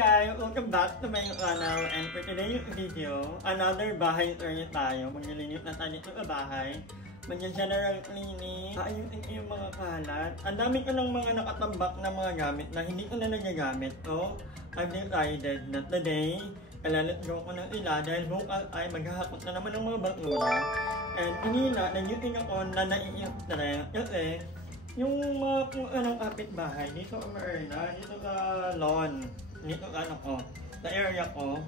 guys! Welcome back to my channel, and for today's video, another bahay tour tayo. Maglilinis na tayo sa bahay. Mag-general cleaning, ayusin ko yung mga kalat. Ang dami ko ng mga nakatambak na mga gamit na hindi ko na nagagamit. So, I've decided that today, kalalatgo ko ng ila dahil bukas ay maghahakot na naman ng mga basura. And kanina, nag-using ako na nai-stress kasi yung mga kung anong kapitbahay dito sa Marina, dito sa lawn, dito sa sa area ko.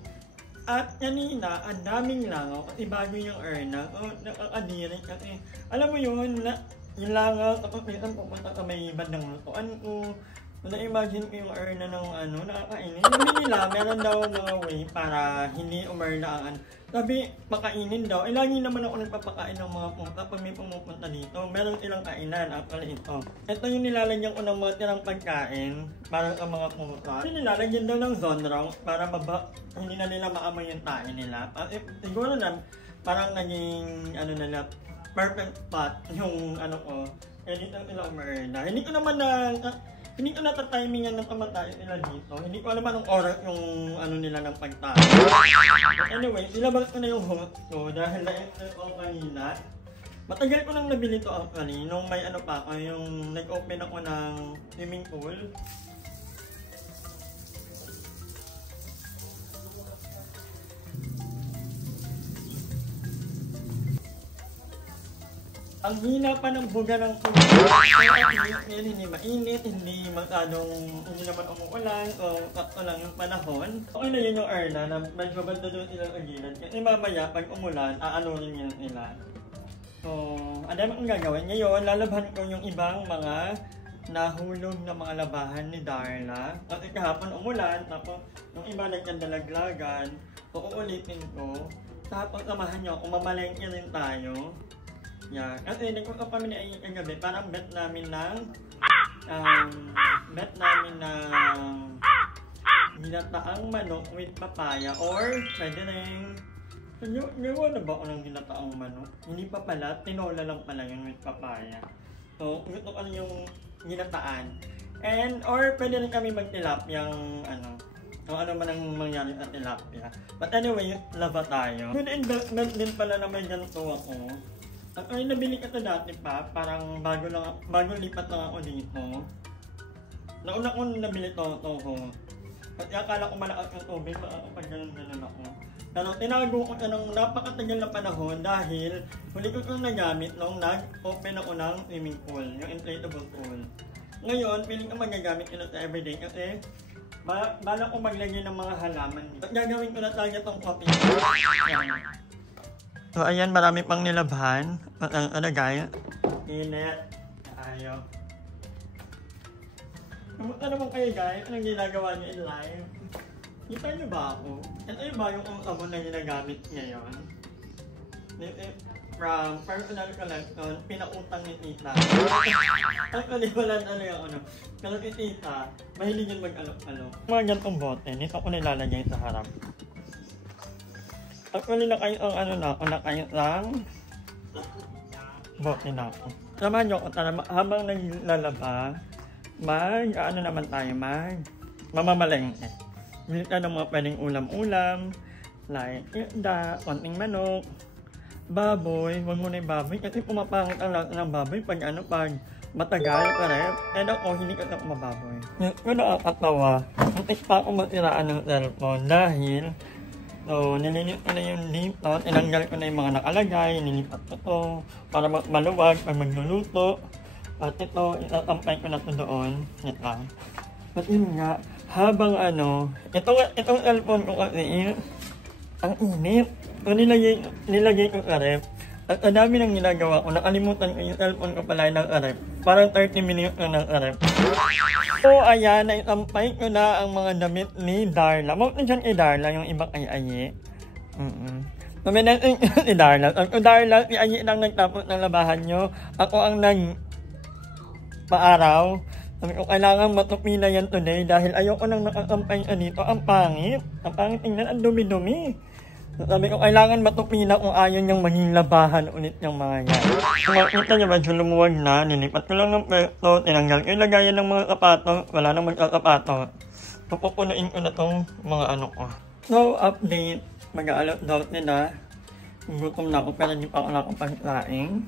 At kanina, ang daming langaw kasi bago yung urna. Nakakadiri kasi, alam mo yun, yung langaw, tapos minsan pupunta sa may bandang lutuan ko. Na-imagine ko yung urna ng nakakainin. Sabi nila, meron daw mga way para hindi umarna ang sabi, pakainin daw. Lagi naman ako nagpapakain ng mga pumunta pag may pumupunta dito. Meron silang kainan, actually ito. Ito yung nilalagyan ko ng mga tirang pagkain para sa mga pumunta. Nilalagyan daw ng zonrong para hindi na nila maamoy yung tae nila. Siguro na, parang naging, nila, perfect spot yung ko. Dito nila umarna. Hindi ko natatimingan ng kamatayan nila dito. Hindi ko alam anong oras yung nila ng pagtayo. But anyway, ilabas ko na yung host ko dahil na-express ko kanina. Matagal ko nang nabili ito actually. Nung may pa ako, yung nag-open ako ng swimming pool. Ang hina pa ng buga ng tubig. Hindi mainit, hindi naman umuulan, o sakto lang yung panahon. Okay na yun yung urna na medyo banda doon silang agilan. Kasi mamaya pag umulan, rin yun nila. So, ang dami kong gagawin. Ngayon, lalabhan ko yung ibang mga nahulog na mga labahan ni Darla. Kasi kahapon umulan, tapos yung iba nagkandalaglagan. So, uulitin ko. Tapos samahan nyo, umamalengke rin tayo. Yeah, kasi nagpunta kami ni ang gabi, parang bet namin ng ginataang manok with papaya or pwede rin gawa na ba ako ng ginataang manok? Hindi pa pala, tinola lang pala yun with papaya. So, gusto ko yung ginataan. And, or pwede rin kami magtilapyang kung ano man ang mangyari sa tilapia. But anyway, laba tayo. Good investment din pala na may ganito ako. Ay, nabili ka ito dati pa, parang bago lipat lang ako dito. Nauna ko nabili ito ko. Kasi akala ko malakas yung tubig, pag ganun ako. Pero tinago ko ito ng napakatagal na panahon dahil huli ko ito nagamit nung nag-open ako ng swimming pool, yung inflatable pool. Ngayon, piling ko magagamit ito sa everyday kasi bala ko maglagay ng mga halaman dito. Gagawin ko na talaga itong coffee. So ayan, marami pang nilabhan. Guys? Init. Ayaw. Kamusta naman kayo guys? Anong ginagawa niyo in live? Kita niyo ba ako? Ito yung bagong sabon na ginagamit ngayon. From personal collection, pinautang ni Tita. Actually, wala yung Pero si Tita, mahilig yun mag-alok-alok. Mga gantong bote, nito ko nilalagay sa harap. Actually, nakayo lang bote na ako. Samahan nyo ako, habang naglalaba, naman tayo, mamamalengke. Bili tayo ng mga pwedeng ulam-ulam, like isda, konting manok, baboy, wag muna yung baboy, kasi pumapangit ang lahat ng baboy pag matagal ka rin. And ako, hindi ka mababoy. Kung nakakatawa, muntik pa ako matiraan ng cellphone dahil nililipat ko na yung lipot, inanggal ko na yung mga nakalagay, nilipat ko to para maluwag pag magluluto. At ito, itatampay ko na to doon. Ito. But yun nga, habang itong cellphone ko kasi, ang init. So nilagay ko sa ref. At ang dami nang ginagawa ko, nakalimutan ko yung cellphone ko pala ng ref. Parang 30 minutes ko ng ref. So ayan, naitampay ko na ang mga damit ni Darla. Mawag na dyan kay Darla, yung iba kay Aye. So may natin si Darla. So Darla, si Aye lang nagtapos ng labahan nyo. Ako ang nagpaaraw. Sabi ko, kailangan matupi na yan today dahil ayoko nang nakakampay dito. Ang pangit. Ang pangit tingnan, ang dumi-dumi. Sabi ko, kailangan matupi na kung ayaw niyang maging labahan ulit yung mga yan. Kung makita niya, medyo lumuwag na, nilipat ko lang ng pwesto, tinanggal ko yung lagayan ng mga kapato, wala nang magkakapato. Pupupunuin ko na tong mga ano ko. So, update. Mag-aalot daw nila. Gutom na ako pero hindi pa ako nakapagkain.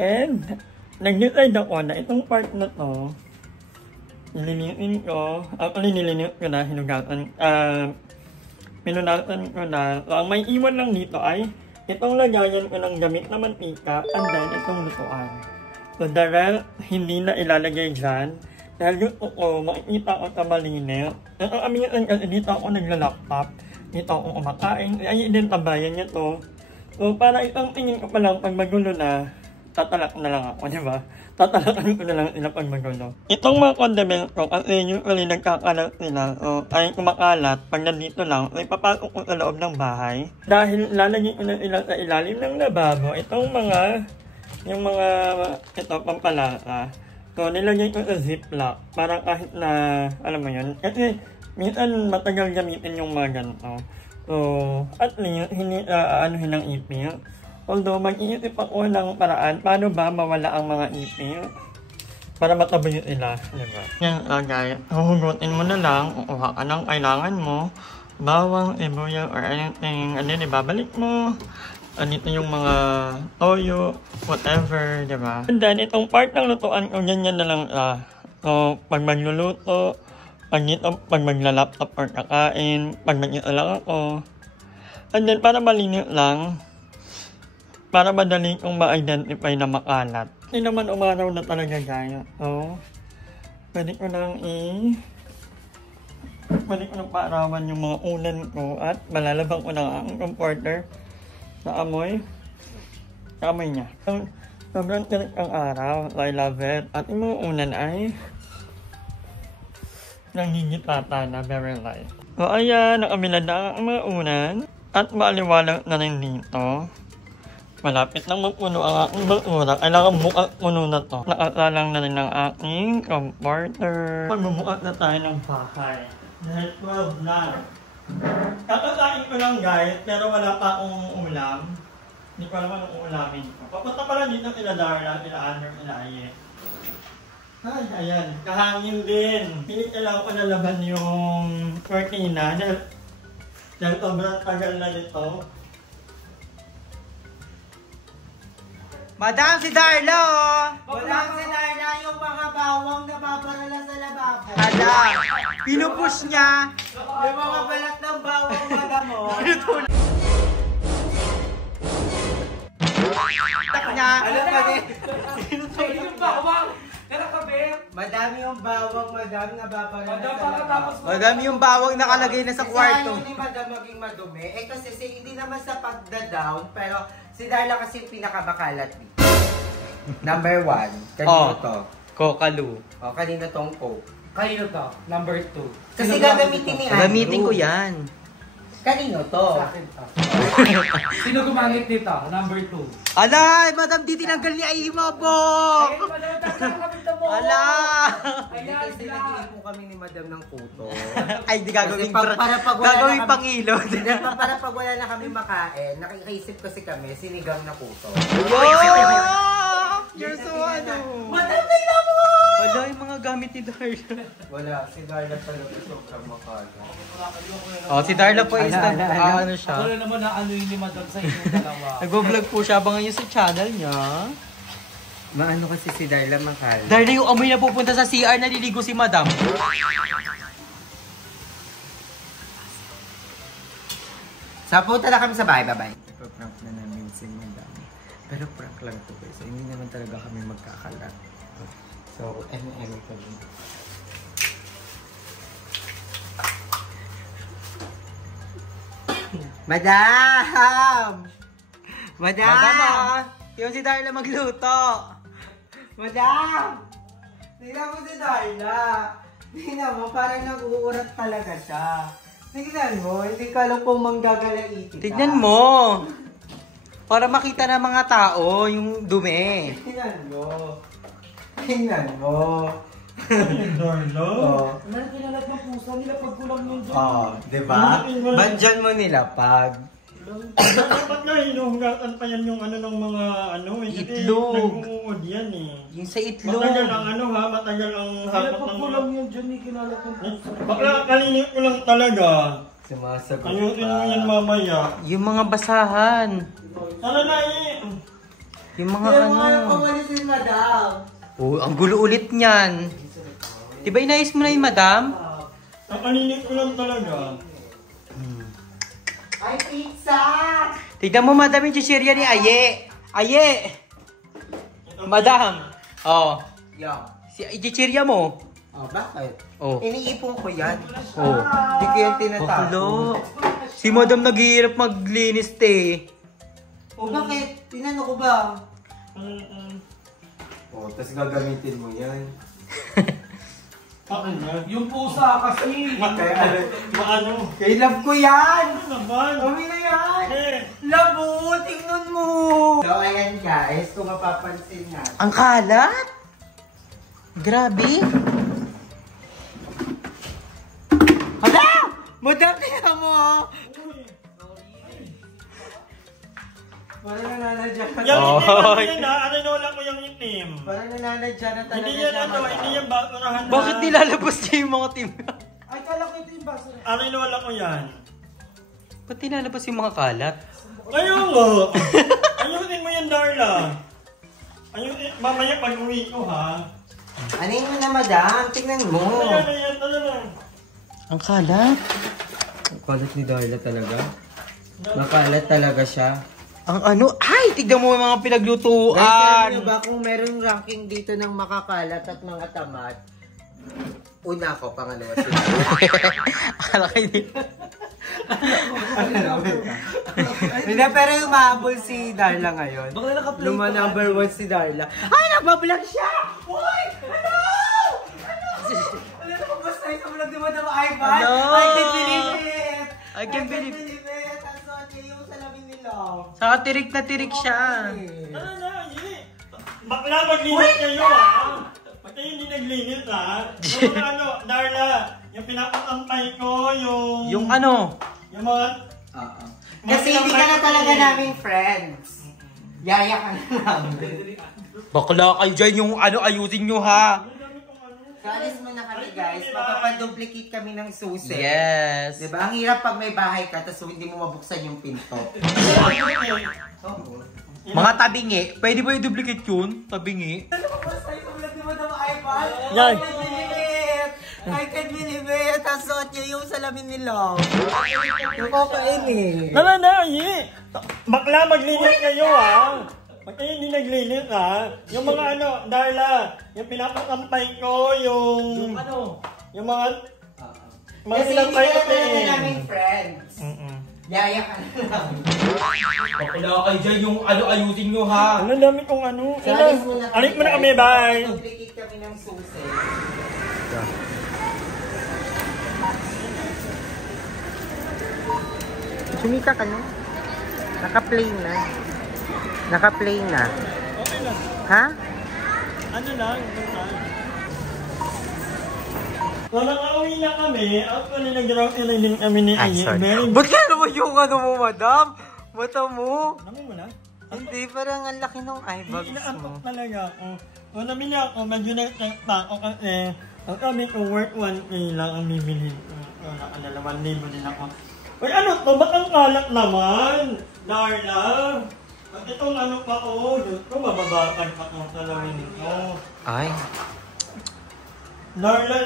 And, nag-decide ako na itong part na to, nilinitin ko. Actually, nilinit ko na, pinunatan ko na. So, ang may iwan lang dito ay itong lagayan ko ng gamit na mantika and then itong lutuan. So, the rest, hindi na ilalagay dyan. Dahil yung ko, makikita ko sa malinit. Ito amingan kasi dito ako nagla-laptop. Dito ako kumakain. Ay, din tabayan niya to. So, para isang tingin ko pa lang pag magulo na, tatalak na lang ako, di ba? Tatalakan ko na lang sila pag magulo. Itong mga condiment ko, kasi usually nagkakalat sila, o ay kumakalat, pag nandito lang, ay papasok ko sa loob ng bahay. Dahil lalagyan ko na sila sa ilalim ng lababo, itong mga, yung mga, ito, pampalasa. So, nilagay ko sa ziplock, para kahit na, alam mo yun, kasi minsan matagal gamitin yung mga ganito. So, at least, hindi aanuhin ng ipil. Although, mag-iisip ako ng paraan, paano ba mawala ang mga ipil? Para matabi sila, diba? Yan, guys, huhugutin mo na lang, kukuha ka ng kailangan mo, bawang, sibuyas, or anything, and then ibabalik mo. Andito yung mga toyo, whatever, diba? And then, itong part ng lutuan ko, ganyan na lang. So, pag magluluto, pag magla-laptop or kakain, pag mag-isa lang ako. And then, para malinis lang, para madali kong ma-identify na makalat. Hindi naman umaraw na talaga gaya. So, pwede ko nang paarawan yung mga unan ko at malalabang ko na ang comforter sa amoy niya. Sobrang tirik ang araw. I love it. At yung mga unan ay nanggigitata na very light. So ayan, nakamilada ang mga unan. At maaliwalang na rin dito. Malapit lang magpuno ang aking bakura. Kailangan bukas puno na to. Nakasalang na rin ang aking comforter. Magbubukas na tayo ng bahay. Dahil 12 na. Kakasain ko lang guys, pero wala pa akong ulam. Hindi ko alam anong ulamin ko. Papunta pala dito sila Darla, sila Andrew, sila Aye. Ay, ayan. Kahangin din. Hindi kailangan ko nalaban yung cortina. Dahil sobrang tagal na nito. Madam, si Darla oh! Madam, si Darla yung mga bawang na babarala sa lababo. Hala! Pinupush niya! Yung mga balat ng bawang, madam oh! Tak niya! Alam ka din! Yung bawang! Nakakabit! Madami yung bawang, madam, na babarala Madam, sa lababo. madami yung bawang nakalagay na sa kwarto. Kasi ayaw ni madam maging madumi. Eh kasi hindi naman sa pagda-down, pero si Darla kasi yung pinakabakalat dito. Number 1. Kanino to? Kokalu. O, kanino tong Coke? Kanino to? Number 2. Kasi gagamitin ni Andrew. Gamitin ko yan. Kanino to? Sa akin to. Sino gumamit nito? Number 2. Alay! Madam, di tinanggal ni Aima, Bo! Ayun, madam, nakakabit na mo! Ala! Hindi Ayan, kasi nag-iipon kami ni madam ng kuto. Ay, di gagawin Kasi para pag wala gagawin na kami- pangilod. Para pag wala na kami makain, nakikaisip kasi kami, sinigang na kuto. Wow! You're so ano. Madam, tingnan mo! Wala yung mga gamit ni Darla. Wala, si Darla talaga sobrang makala. Oh, si Darla po is Ala, ala, ala. ano siya. Ako naman na ano yun ni madam sa inyong dalawa. Nag-vlog po siya abangan niyo sa channel niya. Maano kasi si Darla makala. Darla yung amoy na pupunta sa CR naliligo si Madam. Sa punta na kami sa bahay, bye-bye. Ipaprank na namin si madam. Pero prank lang to guys. So, hindi naman talaga kami magkakalat. So, kami. Madam! Madam! Madam, yung si Darla magluto. Madam! Tingnan mo si Darla. Tingnan mo, parang nag-uurat talaga siya. Tingnan mo, hindi ka alam kung manggagalaiti ka. Tignan mo. Para makita ng mga tao yung dumi. Tingnan mo. Tingnan mo. Darla? Oh. Meron kinalat ng pusa nila pag kulang yung dyan. Oh, di ba? Bandyan mo nila pag. Dapat nga, hinuhugatan pa yan yung ano ng mga ano. Itlog. Nag-uud yan eh. Yung sa itlog. Matagal ang ano ha, matagal ang hapat ng... Pagkulang yun dyan, kinalat ng pusa. Bakla, kalinit ko lang talaga. Sumasagot Ayusin mo yan mamaya. Yung mga basahan. Sana na eh. Yung mga Kaya ano. mga pamalisin, madam. Oh, ang gulo ulit niyan. Diba inayos mo na yung madam? Ang kalinit ko lang talaga. Ay, pizza! Tignan mo madam yung chichirya ni Aye. Aye! Madam! Oh, Yo. si chichirya mo. Oh, bakit? Oh. Iniipon ko yan. Oh. Hindi ko yan tinatapo. Baklo. Si madam naghihirap maglinis te. Oh, bakit? Tinano ko ba? Mm-mm. Oh, tapos gagamitin mo yan. Akin na. Yung pusa kasi. Maano? Kay love ko yan! Ano naman? Kami na yan! Eh, Labo, tingnan mo! So, ayan guys, kung mapapansin natin. Ang kalat? Grabe. Hala! Madam, tingnan mo! Parang nananadya ka. yung Oh. itim na yan ha, ano ko yung itim. Parang nananadya na talaga Hindi yan siya, ano, madam. hindi yan basurahan na. Bakit nilalabas niya yung mga team? Ay, kala ko ito yung baso. Arinola ko yan. Ba't nilalabas yung mga kalat? Ayaw mo. Ayusin mo yan, Darla. Ayusin, mamaya pag uwi ko ha. Anin mo na, madam. Tingnan mo. Ayan, talaga. Ang kalat? Ang kalat ni Darla talaga. Makalat talaga siya. Ang ano? Ay, tignan mo yung mga Guys, pinaglutuan. alam niyo ba kung meron ranking dito ng makakalat at mga tamad? Una ako, pangalawa sila. Akala kayo dito. Hindi, pero yung mahabol si Darla ngayon. Baka naka-play Luma pa. number 1 si Darla. Ay, nagbablog siya! Uy! Ano? Ano? Ano na pabas tayo sa vlog ni Madam Ivan? Hello? I can't believe it! I can't believe it! Ang sote yung salamin nila. Saka tirik na tirik siya. Ano na, eh. Bakla, maglinis kayo ha. Pag kayo hindi naglinis ha. Yung mga ano, Darla, yung pinapatampay ko, Yung ano? yung mga... Kasi hindi ka na talaga namin friends. Yaya ka na namin. Bakla kayo dyan yung ano, ayusin nyo ha. So, alis mo na kami guys. Mapapaduplicate kami ng susi. Yes. Diba? Ang hirap pag may bahay ka tapos hindi mo mabuksan yung pinto. Mga tabingi. Pwede ba i-duplicate yun? Tabingi. Ano ba basta yung vlog ni Madam Ivan? Yan. I can't believe it! I can't believe it! Ang suot niya yung salamin nila. Nakakainis. Na, eh. Bakla, maglinis kayo ha. Pag kayo hindi naglinis ha. Yung mga ano, Darla, yung pinapatampay ko, yung... Ano? Yung mga... Mga Kasi ilang hindi tayo ka na talaga natin. namin friends. Yaya ka na namin. Bakla kayo dyan yung ano, ayusin nyo ha. Ano dami kong ano. So, alis mo na Alis mo na kami, guys. bye. Duplicate kami ng susi. Sumika ka na. Naka-play na. Naka-play na. Okay lang. Ha? Ano lang, Wala kauwi na kami, actually nag-grocery din kami ni Iye. Ba't ka naman yung ano mo, madam? Mata mo? Dami mo na? Hindi, parang ang laki ng eye bags Inaantok mo. talaga ako. Nung nabili ako, medyo nag-check pa ako kasi ang sabi ko worth 1K lang ang bibili ko. Nakalala, 1,000 din ako. Uy, ano to? Ba't ang kalat naman? Darla? At itong ano pa ko, Diyos ko, mababatag pa ko sa lawin ko. Ay. Darla,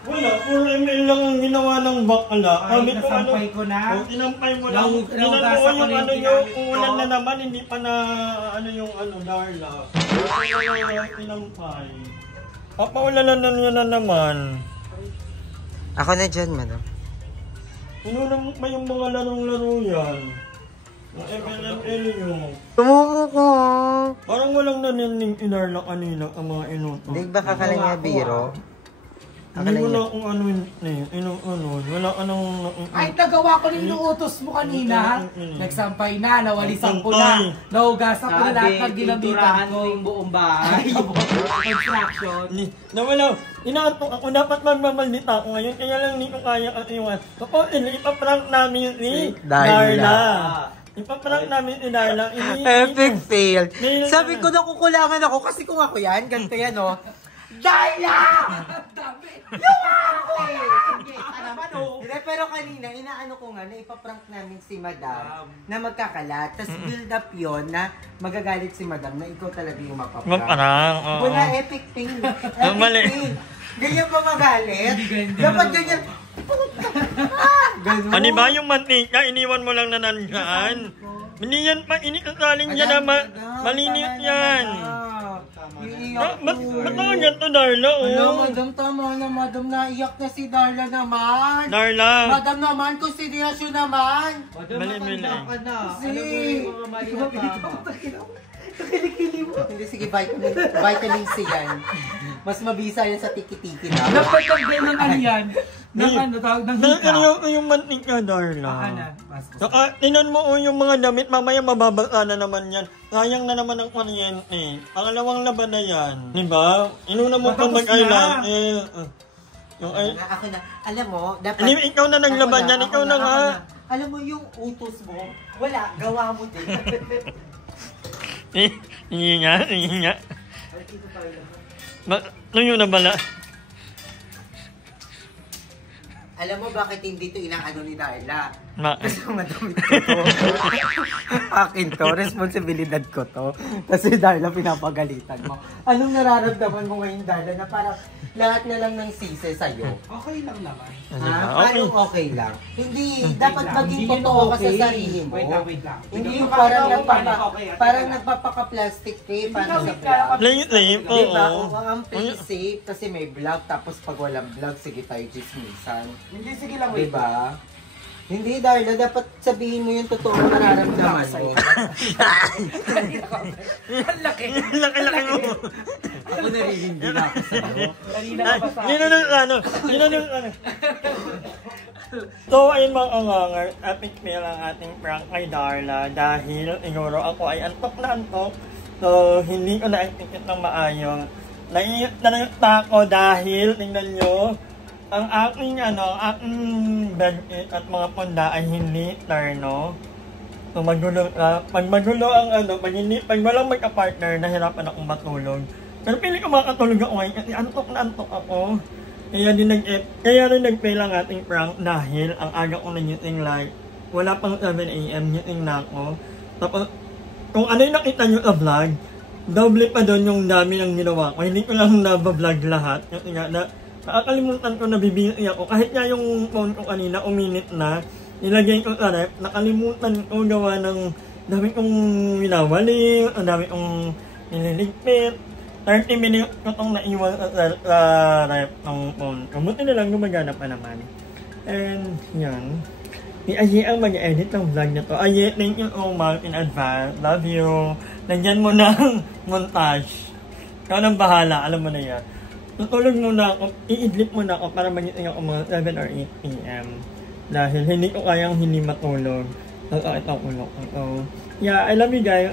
wala, 4 ml lang ang ginawa ng bakla. Ay, Sabi ko, nasampay ko na. Oh, tinampay mo na. Naugasan Tinan ko mo na yung yung ano ginamit yung ko. ulan na naman, hindi pa na ano yung ano, Darla. Tinampay. Papaulanan na niya na naman. Ako na dyan, madam. Inulam pa yung mga larong-laro yan. Yung MLML yung. Tumuko ko. Parang walang nanining Darla kanina ang mga inuto. Hindi ba kakala niya biro? Hindi mo na kung ano yun wala ka nang... Ay, nagawa ko rin yung utos mo kanina. Nagsampay na, nawalisan ko na. Nahugasan ko na lahat ng ginamitan ko. Yung buong bahay. Construction. Nawala, inaantok ako, dapat magmamaldita ako ngayon, kaya lang hindi ko kaya ang iwan. Kapag ipaprank namin ni Darla. Ipaprank namin ni Darla. Epic fail. Sabi ko na kukulangan ako kasi kung ako yan, ganito yan o. Darla! Luwa ako! Hindi, pero kanina, inaano ko nga na ipaprank namin si Madam na magkakalat. Tapos build up yun na magagalit si Madam na ikaw talaga yung mapaprank. Magparang, oo. Wala, epic fail. Mali. Epic fail. Ganyan ba magalit? Dapat ganyan. Ganun. Ano ba yung mantika? Iniwan mo lang na nandyan. Hindi yan pa, inikasaling yan na malinit yan. Ba't ako yan to, Darla? Ano, Madam, tama na, Madam. Naiyak na si Darla naman. Darla. Madam naman, konsiderasyon naman. Mali. Kasi, Nakili mo. Hindi, sige, vitamin C yan. Mas mabisa yan sa tiki-tiki na. Napatagay ng ano yan. Ng ano, tawag ng hika. Yung mantika, Darla. Ano? Saka, tinan mo yung mga damit, mamaya mababasa na naman yan. Sayang na naman ang kuryente. Pangalawang laban na yan. Diba? Inuna mo pang mag-island. Ako na. Alam mo, dapat... Hindi, ikaw na naglaban yan. Ikaw na nga. Alam mo, yung utos mo, wala, gawa mo din. Hindi nga. Tuyo na bala. Alam mo bakit hindi ito inaano ni Darla? Bakit? Kasi madamit ko to. Akin to. Responsibilidad ko to. Kasi Darla, pinapagalitan mo. Anong nararamdaman mo ngayon, Darla, na parang lahat na lang ng sisi sa'yo? Okay lang naman. Paano okay lang? Hindi, dapat lang. maging Hindi totoo ka sa okay. sarili mo. Wait lang. Hindi yung Okay, parang nagpapaka-plastic ka eh, paano sa vlog. Play-safe, Diba? oo. Kung ang play safe kasi may vlog, tapos pag walang vlog, sige tayo chismisan. Hindi, sige lang, wait. Diba? Hindi, Darla, dapat sabihin mo yung totoo na nararamdaman mo. Ang laki. Laki-laki mo. Ako naririnig na ako sa'yo. Kanina ka pa sa Yun ano. So, ayun mga angangar, epic fail ang ating prank kay Darla dahil siguro ako ay antok na antok. So, hindi ko na-execute ng maayong. Naiyak ako dahil, tingnan nyo, ang aking bedsheet at mga punda ay hindi terno. So, pag magulo ang pag walang magka-partner, nahirapan akong matulog. Pero pili ko makatulog ako ngayon kasi antok na antok ako. Kaya rin nag-fail ang ating prank dahil ang aga ko na newsing light. Wala pang 7 AM, newsing na ako. Tapos, kung ano yung nakita nyo sa vlog, doble pa doon yung dami ng ginawa ko. Hindi ko lang na-vlog lahat. Kasi nga, nakakalimutan ko na bibili ako. Kahit nga yung phone ko kanina, uminit na. Nilagay ko sa rep, nakalimutan ko gawa ng dami kong winawali, ang dami kong nililigpit. 30 minutes ko itong naiwan sa rep ng phone ko. Buti na lang gumagana pa naman. And yan. Si Aye ang mag-edit ng vlog na to. Aye, thank you so much in advance. Love you. Nandyan mo ng montage. Ikaw nang bahala, alam mo na yan. Tutulog muna ako, i-idlip muna ako para magising ako mga 7 or 8 PM. Dahil hindi ko kayang hindi matulog. So, ito ulo ko. So, yeah, I love you guys.